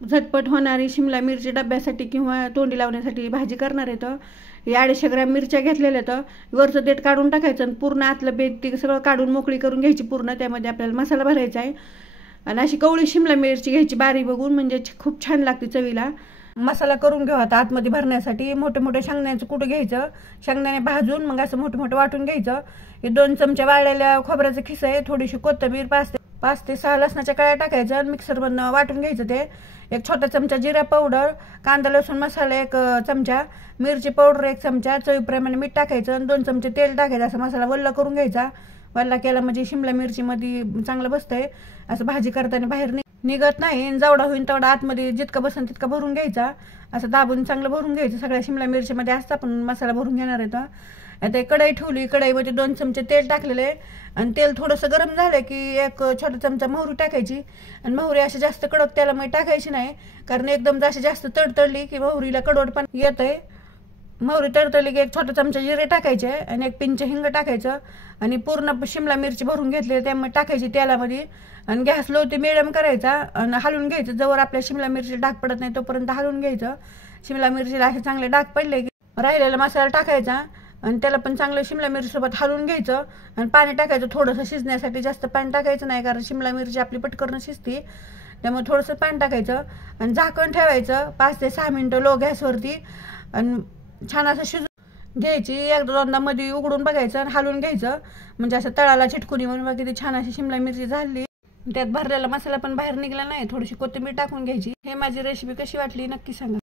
झटपट होणारी शिमला मिरची डब्यासाठी किंवा तोंडी लावण्यासाठी भाजी करणार आहे. तर 250 ग्रॅम मिरच्या घेतलेल्या तर वरचं देठ काढून टाकायचं आणि पूर्ण आतलं बेट ती सगळं काढून मोकळी करून घ्यायची पूर्ण. त्यामध्ये आपल्याला मसाला भरायचा आहे आणि अशी कवळी शिमला मिरची घ्यायची बारीक बघून, म्हणजे खूप छान लागते चवीला. मसाला करून घेऊ आता आतमध्ये भरण्यासाठी. मोठे मोठे शेंगदाण्याचं कुठं घ्यायचं, शेंगदाणे भाजून मग असं मोठं मोठं वाटून घ्यायचं. हे 2 चमचे वाळलेल्या खोबऱ्याचं खिस आहे, थोडीशी कोथिंबीर, 5 ते 6 लसणाच्या कळ्या टाकायचं आणि मिक्सरमधनं वाटून घ्यायचं. ते 1 छोटा चमचा जिरा पावडर, कांदा लसूण मसाला 1 चमचा, मिरची पावडर 1 चमचा, चवीप्रमाणे मीठ टाकायचं आणि 2 चमचे तेल टाकायचं. असं मसाला वल्ला करून घ्यायचा. वल्ला केला म्हणजे शिमला मिरचीमध्ये चांगलं बसतंय, असं भाजी करताना बाहेर निघत नाही. जेवढा होईल तेवढा आतमध्ये जितका बसन तितका भरून घ्यायचा. असं दाबून चांगलं भरून घ्यायचं. सगळ्या शिमला मिरचीमध्ये असं आपण मसाला भरून घेणार आहे. आता कढई ठेवली, कढईमध्ये 2 चमचे तेल टाकलेले आणि तेल थोडंसं गरम झालं की 1 छोटा चमचा मोहरी टाकायची. आणि मोहरी अशी जास्त कडक तेलामध्ये टाकायची नाही, कारण एकदम जास्त तडतडली की मोहरीला कडवटपण येतंय. मोहरी तडतडली की 1 छोटा चमचा जिरे टाकायचे आणि 1 पिंच हिंग टाकायचं आणि पूर्ण शिमला मिरची भरून घेतली त्यामध्ये टाकायची तेलामध्ये आणि गॅस लो ते मिडियम करायचा आणि हलवून घ्यायचं. जवळ आपल्या शिमला मिरची डाग पडत नाही तोपर्यंत हलवून घ्यायचं. शिमला मिरचीला असे चांगले डाग पडले की राहिलेला मसाला टाकायचा आणि त्याला पण चांगलं शिमला मिरचीसोबत हलवून घ्यायचं आणि पाणी टाकायचं थोडंसं शिजण्यासाठी. जास्त पाणी टाकायचं नाही, कारण शिमला मिरची आपली पटकन शिजते, त्यामुळे थोडंसं पाणी टाकायचं आणि झाकण ठेवायचं 5 ते 6 मिनिटं लो गॅसवरती आणि छान असं शिजून घ्यायची. 1-2दा मध्ये उघडून बघायचं आणि हलवून घ्यायचं, म्हणजे असं तळाला चिटकुनी म्हणून बघ किती छान अशी शिमला मिरची झाली. त्यात भरलेला मसाला पण बाहेर निघला नाही. थोडीशी कोथिंबीर टाकून घ्यायची. हे माझी रेसिपी कशी वाटली नक्की सांगा.